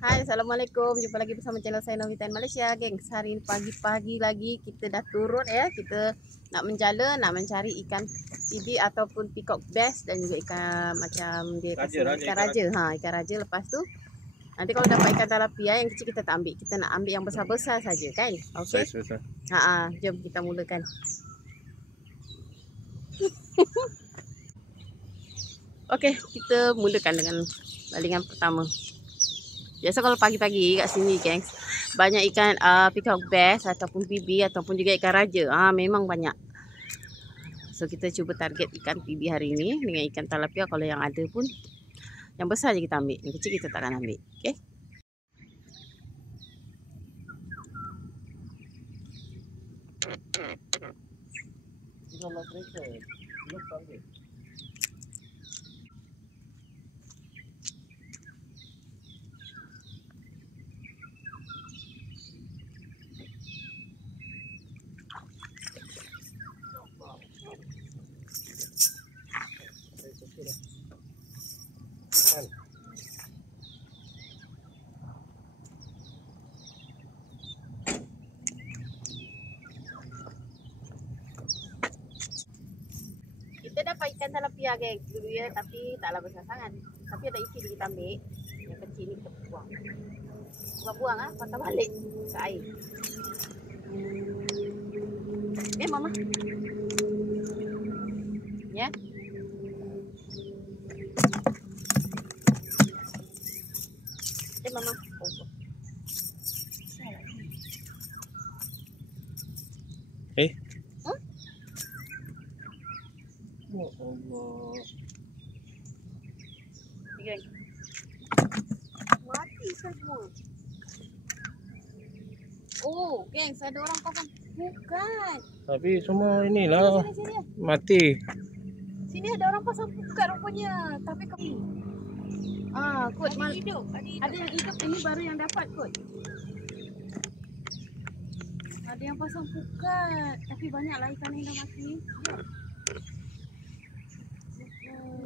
Hai, Assalamualaikum. Jumpa lagi bersama channel saya Novita Malaysia, gengs. Hari ini pagi-pagi lagi kita dah turun ya. Kita nak menjala, nak mencari ikan pidi ataupun peacock bass dan juga ikan macam dia kasi ikan raja. Ikan raja. Lepas tu nanti kalau dapat ikan tilapia yang kecil kita tak ambil. Kita nak ambil yang besar-besar saja kan? Okey. Jom kita mulakan. Okey, kita mulakan dengan balingan pertama. Biasa kalau pagi-pagi kat sini gengs, banyak ikan peacock bass ataupun PB ataupun juga ikan raja. Memang banyak. So kita cuba target ikan PB hari ini dengan ikan tilapia. Kalau yang ada pun yang besar je kita ambil. Yang kecil kita takkan ambil. Okey. Kita dapat ikan tilapia gengs dulu ya, tapi taklah besar sangat. Tapi ada isi kita ambil. Yang kecil ni kita buang. Buang patah balik ke air. Mama. Ya. Mama. Ya Allah. Mati semua. Oh, gengs, ada orang pasang pukat. Tapi semua inilah Sini. mati. Sini ada orang pasang pukat rupanya. Tapi kami. Kot ada hidup. Ada yang hidup, ini baru yang dapat kot. Ada yang pasang pukat, tapi banyaklah ikan yang dah mati.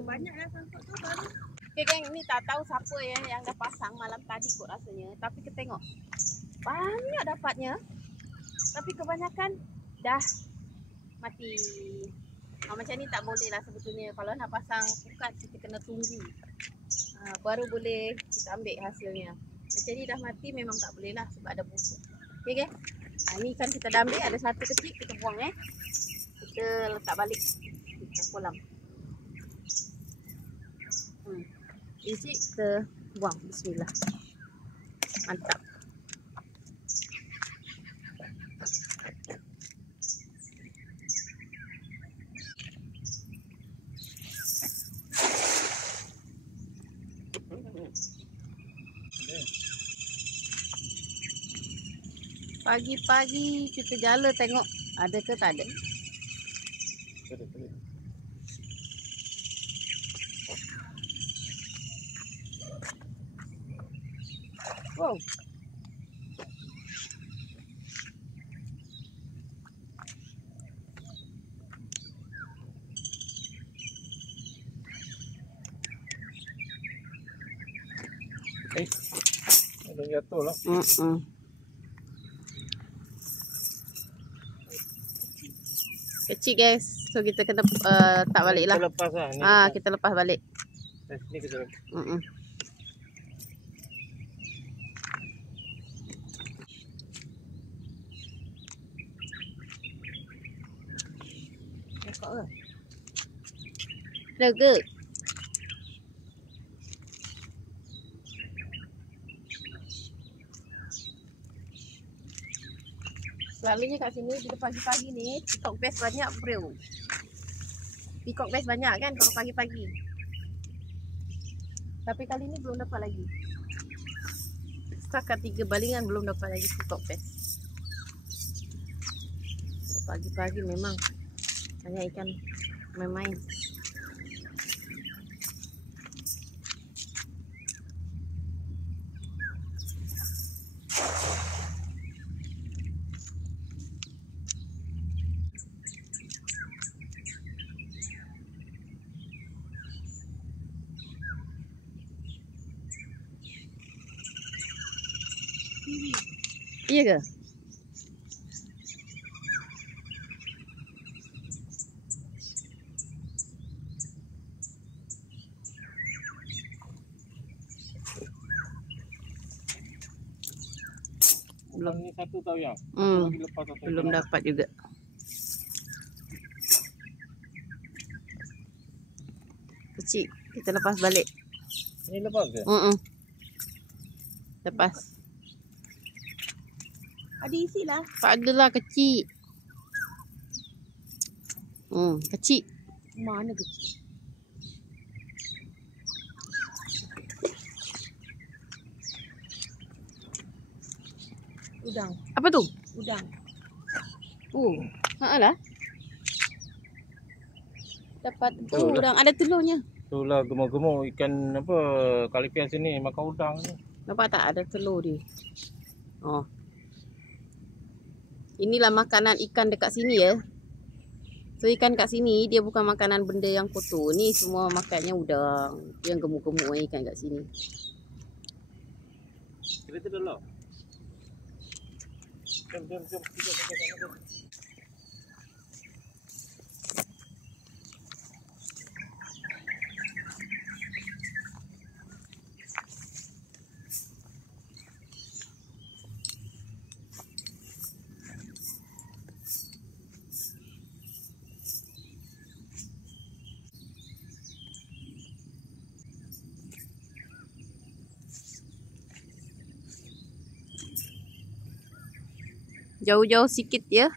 Banyaklah sangkut tu baru. Okay geng, ni tak tahu siapa ya yang dah pasang malam tadi kot rasanya. Tapi kita tengok banyak dapatnya. Tapi kebanyakan dah mati. Macam ni tak boleh lah sebetulnya. Kalau nak pasang pukat kita kena tunggu. Baru boleh kita ambil hasilnya. Macam ni dah mati memang tak boleh lah sebab ada busuk. Okay geng. Ni kan kita dah ambil, ada satu kecil kita buang Kita letak balik. Kita kolam. Isi kita buang. Bismillah. Mantap. Pagi-pagi kita jala tengok ada ke tak ada. Wow. Ada jatuh lah. Kecil guys. So kita kena tak balik lah. Kita lepas lah. Kita lepas balik. Ni kita lepas. Lega. Selalunya kat sini bila pagi-pagi ni peacock bass banyak bro. Peacock bass banyak kan kalau pagi-pagi. Tapi kali ni belum dapat lagi. Setakat 3 balingan belum dapat lagi peacock bass. Pagi-pagi memang banyak ikan main-main. Iya ke? Belum ini satu tahu ya. Lagi lepas satu Belum dapat juga. Kecil. Kita lepas balik. Ini lepas ke? Lepas. Ada isi lah. Tak adalah kecil. Kecil. Mana kecil? Udang. Apa tu? Udang. Lah. Dapat udang. Ada telurnya. Itulah gemuk-gemuk ikan apa kalipian sini makan udang ni. Nampak tak ada telur dia? Oh. Inilah makanan ikan dekat sini ya. So ikan kat sini dia bukan makanan benda yang kotor. Ni semua makannya udang. Yang gemuk-gemuk ikan kat sini. Kereta dah lah. Jom. Jauh-jauh sikit ya.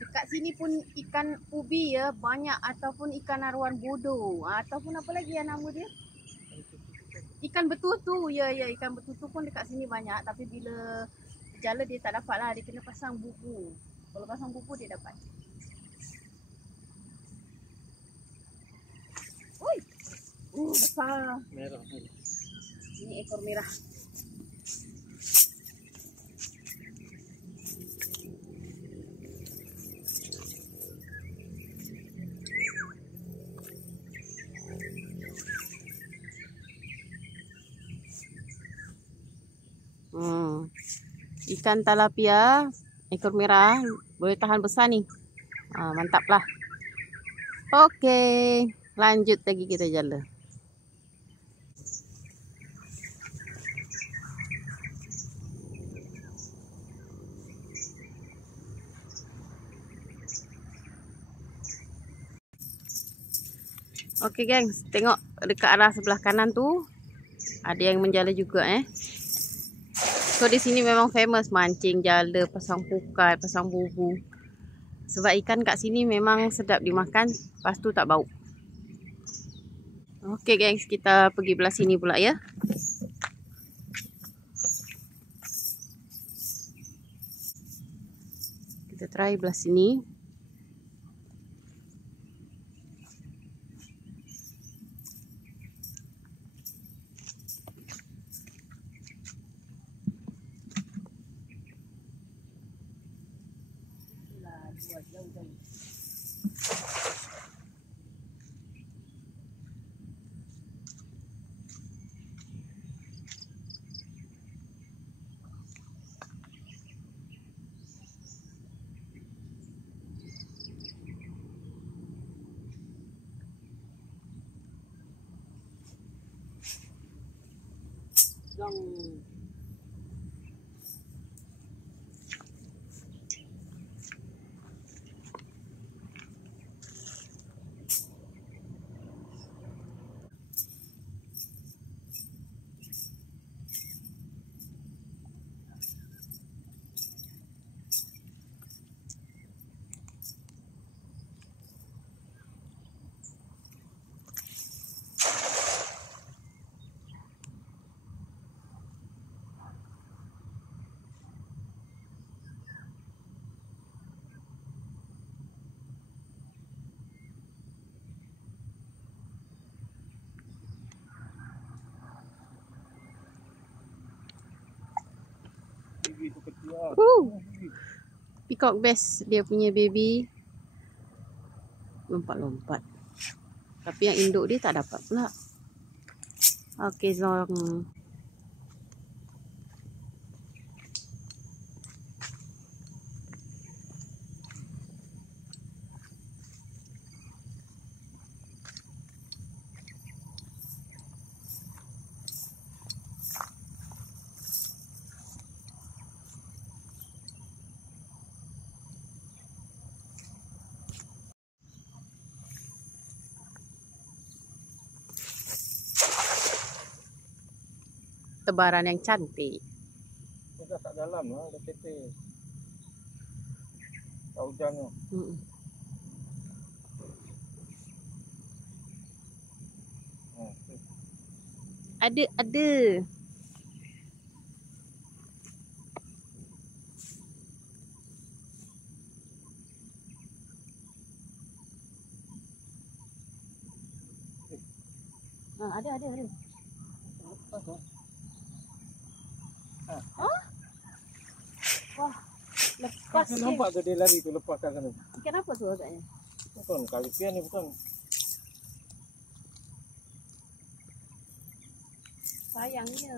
Dekat sini pun ikan ubi ya banyak, ataupun ikan aruan bodoh, ataupun apa lagi yang nama dia? Ikan betutu. Ya, ikan betutu pun dekat sini banyak, tapi bila jala dia tak dapat lah, dia kena pasang bubu. Kalau pasang bubu dia dapat. Oi. Besar. Merah. Ini ekor merah. Ikan talapia ekor merah boleh tahan besar ni. Mantap lah. Okey, lanjut lagi kita jala. Okey gengs, tengok dekat arah sebelah kanan tu ada yang menjala juga So di sini memang famous mancing jala, pasang pukat, pasang bubu. Sebab ikan kat sini memang sedap dimakan, lepas tu tak bau. Okey gengs, kita pergi belah sini pula ya. Kita try belah sini. Peacock best dia punya baby lompat-lompat. Tapi yang induk dia tak dapat pula. Okey Zong. Tebaran yang cantik. Dah tak dalam lah, dah tetes. Tak hujan tu. Ada. Ada. Lepas tu. Hah? Wah, lepas Saya nampak tu dia lari tu lepas kat sana. Ikan apa tu agaknya? Bukan kalipian ni bukan. Sayangnya.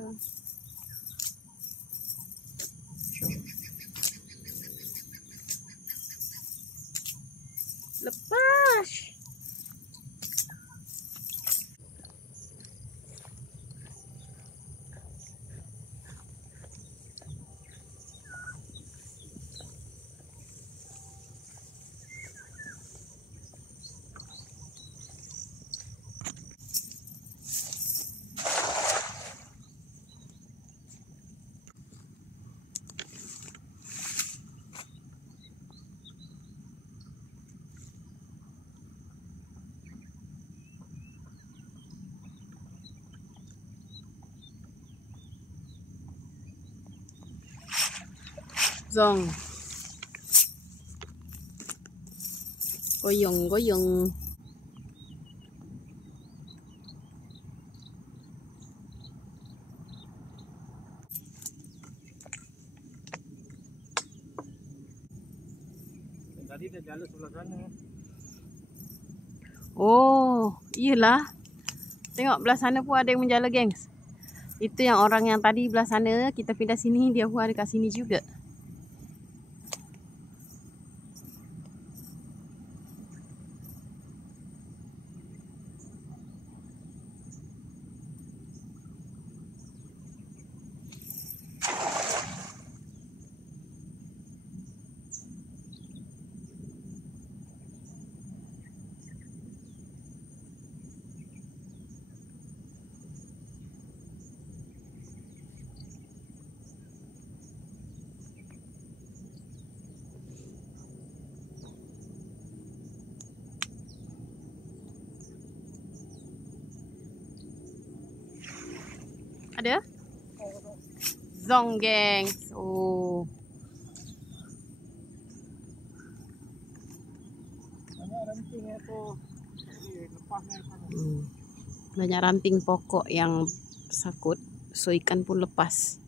Lepas. Zong. Goyong. Tadi dia jalan sebelah sana. Oh, iyalah. Tengok belah sana pun ada yang menjala, gengs. Itu yang orang yang tadi belah sana, kita pindah sini, dia pun ada kat sini juga. Ada? Zong, gengs. Oh. Banyak ranting tu. Lepas ni sana. Banyak ranting pokok yang sakut, so ikan pun lepas.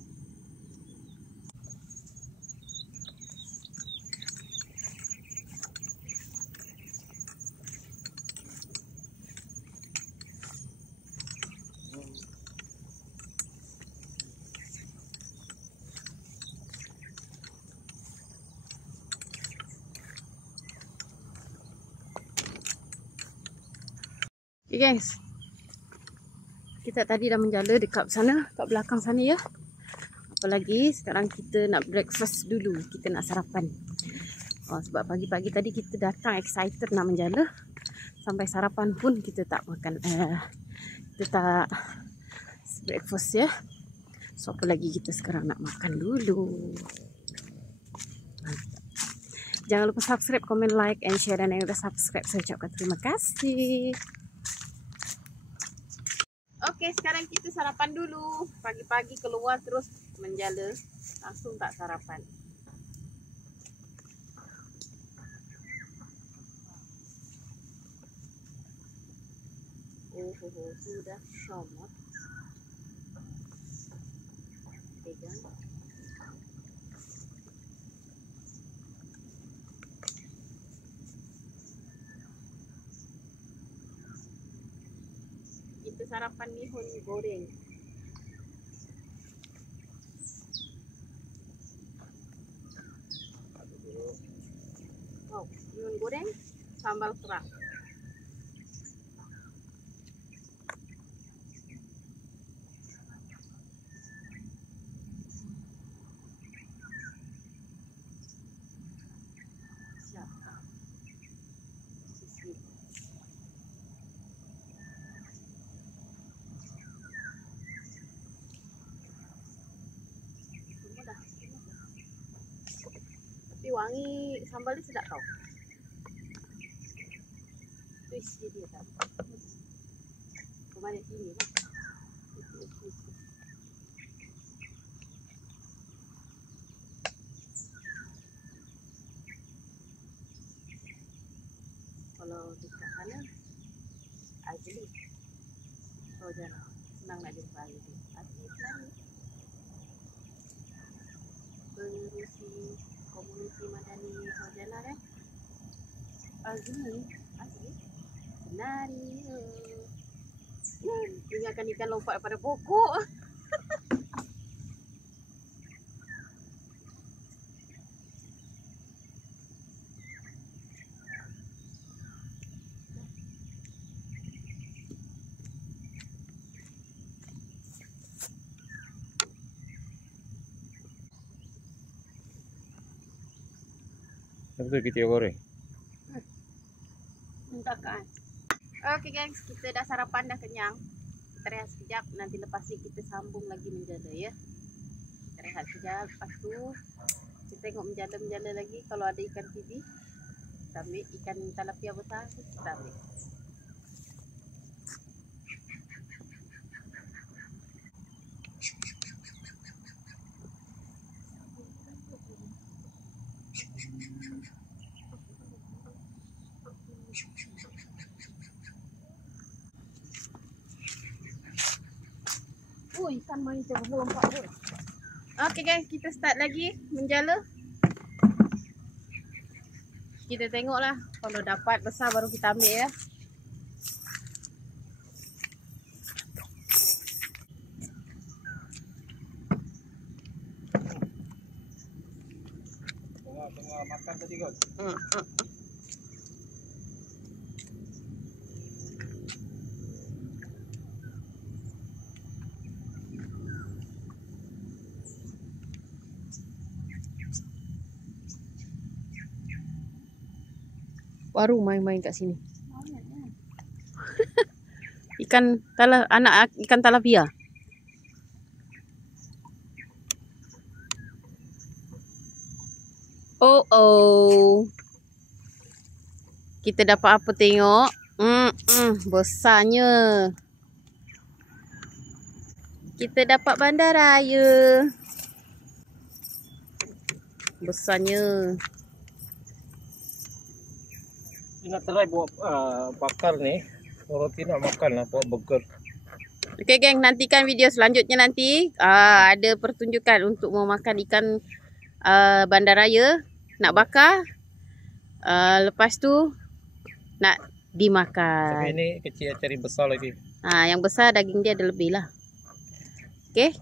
Okay guys, kita tadi dah menjala dekat sana, kat belakang sana ya. Apalagi sekarang kita nak breakfast dulu, kita nak sarapan. Sebab pagi-pagi tadi kita datang excited nak menjala, sampai sarapan pun kita tak makan, kita tak breakfast ya. So apa lagi, kita sekarang nak makan dulu. Mantap. Jangan lupa subscribe, komen, like, and share. Dan yang sudah subscribe, saya ucapkan terima kasih. Okey, sekarang kita sarapan dulu. Pagi-pagi keluar terus menjala, langsung tak sarapan. Sudah syomot. Pegang. kita sarapan bihun goreng. Wow, bihun goreng sambal kerang. Tapi wangi sambalnya sedap tau. Twist dia tau. Kemana sini lah. Kalau dekat sana, Azli. Oh jangan, senang nak jumpa Azli. Azli senang. Pengurusi komuniti Madani Saujana kan? Azli senari. Ingatkan ikan lompat pada pokok. Apa tu kita goreng? Entahkan. Oke gengs, kita dah sarapan, dah kenyang. Kita rehat sekejap, nanti lepas ni kita sambung lagi menjala ya. Kita rehat sekejap, lepas tu kita tengok menjala-menjala lagi. Kalau ada ikan pibi, kita ambil. Ikan tilapia besar, kita ambil. Ikan main tu lompat pun. Okey guys, kita start lagi menjala. Kita tengoklah, kalau dapat besar baru kita ambil ya. Tengah makan tadi kot. Baru main-main kat sini. Ikan talapia. Oh. Kita dapat apa tengok? Besarnya. Kita dapat bandaraya. Besarnya. Nak try buat bakar ni. Roti nak makan lah, buat burger. Okey geng, nantikan video selanjutnya nanti. Ada pertunjukan untuk memakan ikan bandaraya. Nak bakar. Lepas tu nak dimakan. Tapi ini kecil, cari besar lagi. Yang besar daging dia ada lebih lah. Okey.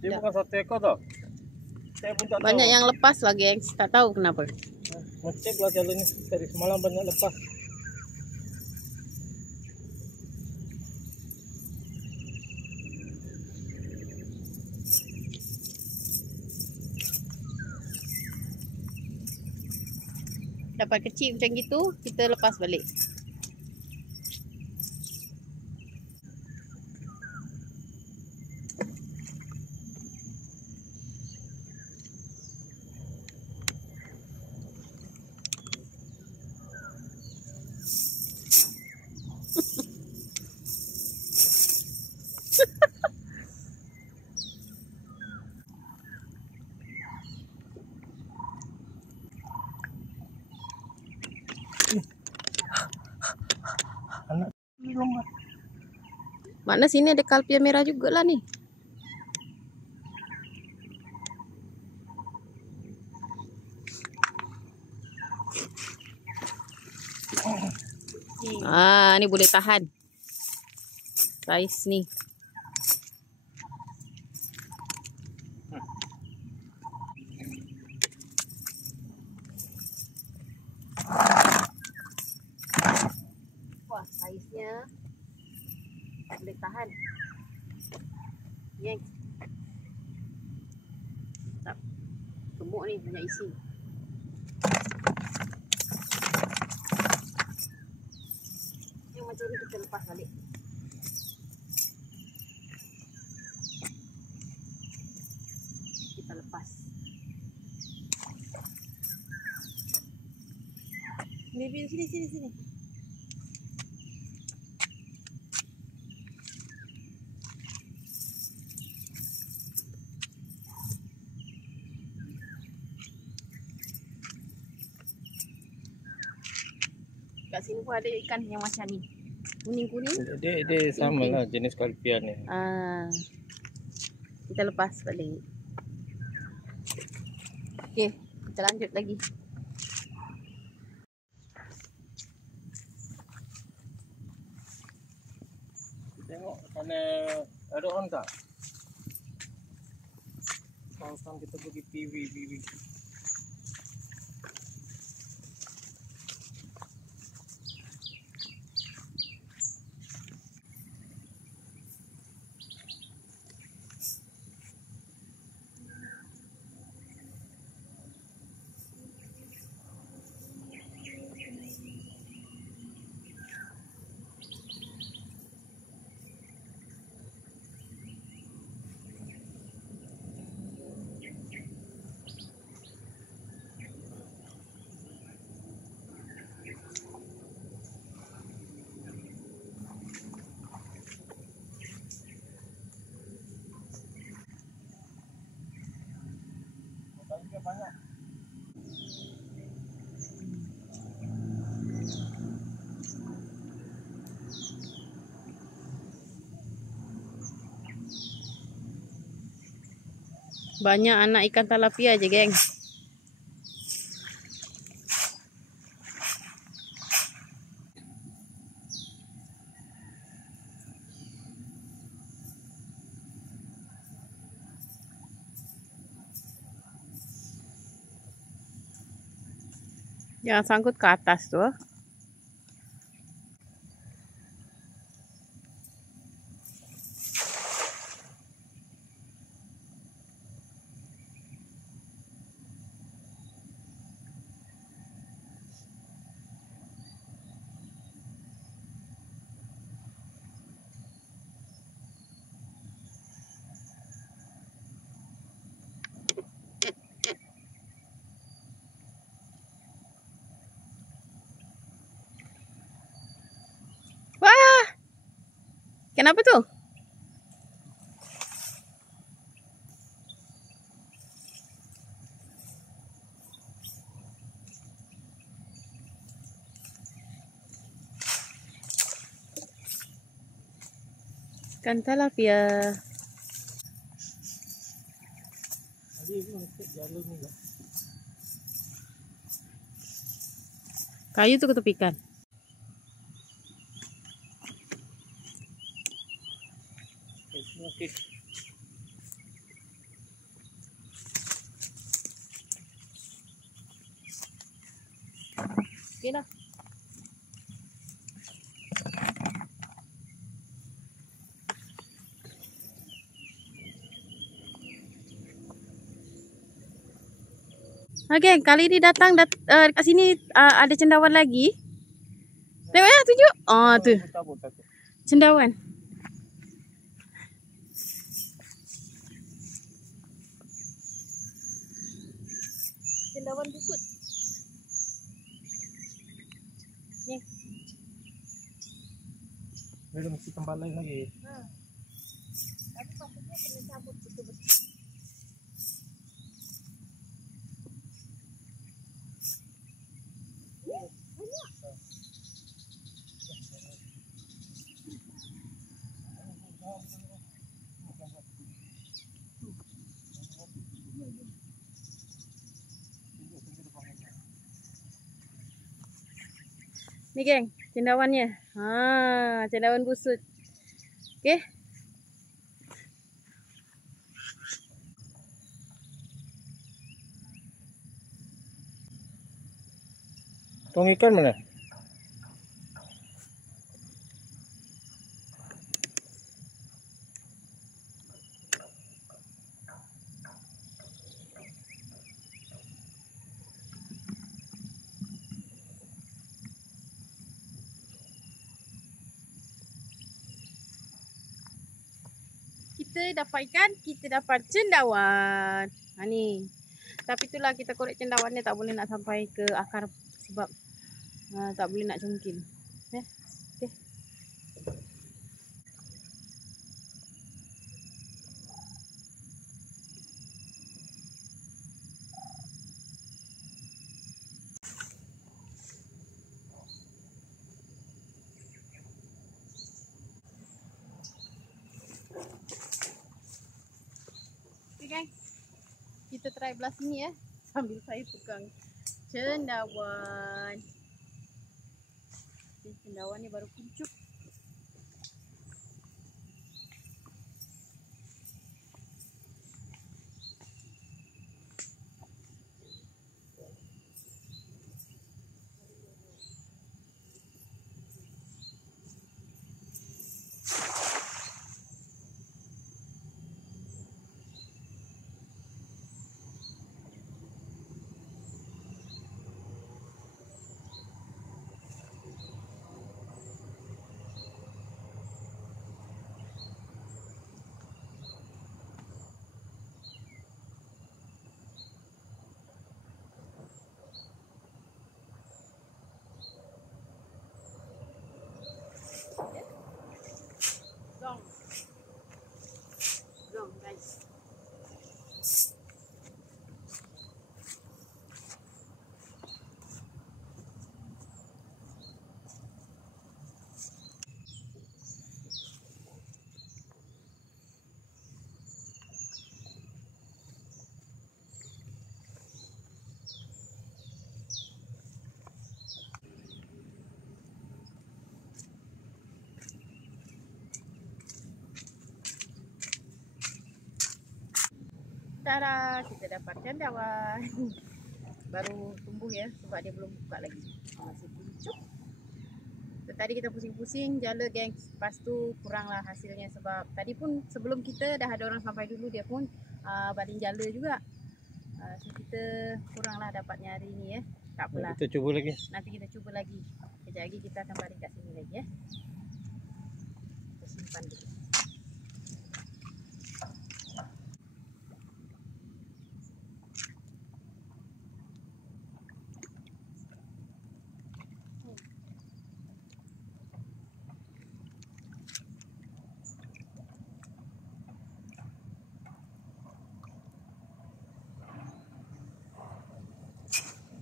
Dia bukan satu ekor tau. Saya pun tak banyak tahu. Yang lepas lah gengs. Tak tahu kenapa. Ngecek lah jalan ni. Dari semalam banyak lepas. Dapat kecil macam gitu, kita lepas balik. Mana sini ada kalpia merah juga lah nih. Ah, ini boleh tahan. Saiz nih. Wah, saiznya boleh tahan. Geng. Tak. Gemuk nih, banyak isi. Yang macam ini kita lepas balik. Kita lepas. Sini. Kat sini pun ada ikan yang macam ni. Kuning-kuning. Dia sama lah jenis kalpia ni. Kita lepas balik. Okey, kita lanjut lagi. Tengok sana ada orang tak? Kawasan kita pergi PV. Banyak. Banyak anak ikan tilapia aja, geng. Jangan sangkut ke atas tuh. Wah, kenapa tuh? Ikan tilapia. Kayu tuh ketepikan. Oke lah. Oke, kali ini datang kat sini ada cendawan lagi. Tengok ya, tunjuk. Oh, tuh. Cendawan. Cendawan busut. Nih. Belum mesti tempat lain lagi. Tapi pasirnya kena cabut betul-betul. Ni geng, cendawannya. Cendawan busut. Okey. Tong ikan mana? Kita dapat ikan, kita dapat cendawan. Ni. Tapi itulah kita korek cendawan ni tak boleh nak sampai ke akar sebab tak boleh nak cungkil. Okey. Guys, kita try belah sini ya, sambil saya pegang cendawan. Cendawan ni baru kuncup. Gong guys. Tada, kita dapat cendawan. Baru tumbuh ya, sebab dia belum buka lagi. Masih pucuk. Tadi kita pusing-pusing jala geng. Lepas tu kuranglah hasilnya sebab tadi pun sebelum kita dah ada orang sampai dulu, dia pun baling jala juga. So kita kuranglah dapatnya hari ni ya. Tak apalah. Kita cuba lagi. Nanti kita cuba lagi. Kejap lagi kita akan balik kat sini lagi ya. Kita simpan dulu.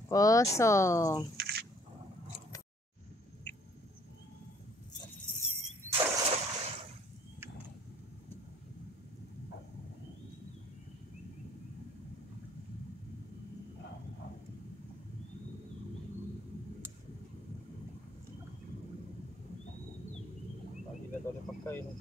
Kosong. Kita tak boleh pakai ni.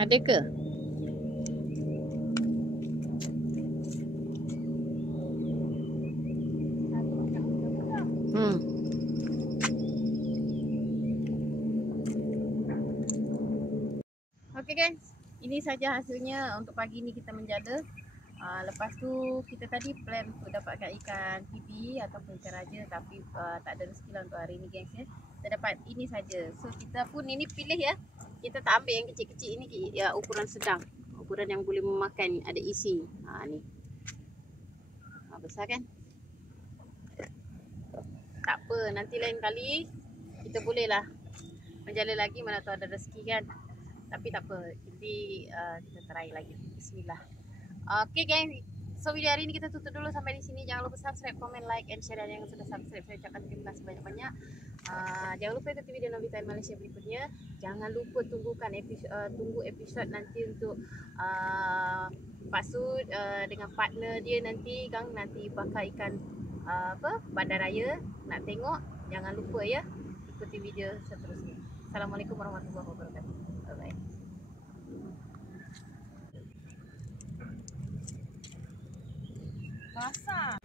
Ada ke? Okey guys, ini saja hasilnya untuk pagi ni kita menjala. Lepas tu kita tadi plan untuk dapatkan ikan pipi ataupun ikan raja, tapi tak ada rezeki lah untuk hari ni guys ya. Kita dapat ini saja. So kita pun ini pilih ya. Kita tak ambil yang kecil-kecil, ini ya ukuran sedang. Ukuran yang boleh memakan, ada isi. Ni. Besar kan? Tak apa, nanti lain kali kita bolehlah menjala lagi, mana tahu ada rezeki kan. Tapi tak apa, jadi kita try lagi. Bismillah. Okey geng, So video hari ini kita tutup dulu sampai di sini. Jangan lupa subscribe, comment, like, and share. Dan yang sudah subscribe saya ucapkan terima kasih banyak-banyak. Jangan lupa ikuti video Novita Malaysia berikutnya. Jangan lupa tunggu episod nanti untuk Pak Sud dengan partner dia nanti Kang nanti bakar ikan bandaraya. Nak tengok, jangan lupa ya, ikuti video seterusnya. Assalamualaikum warahmatullahi wabarakatuh. Bye bye. Basah.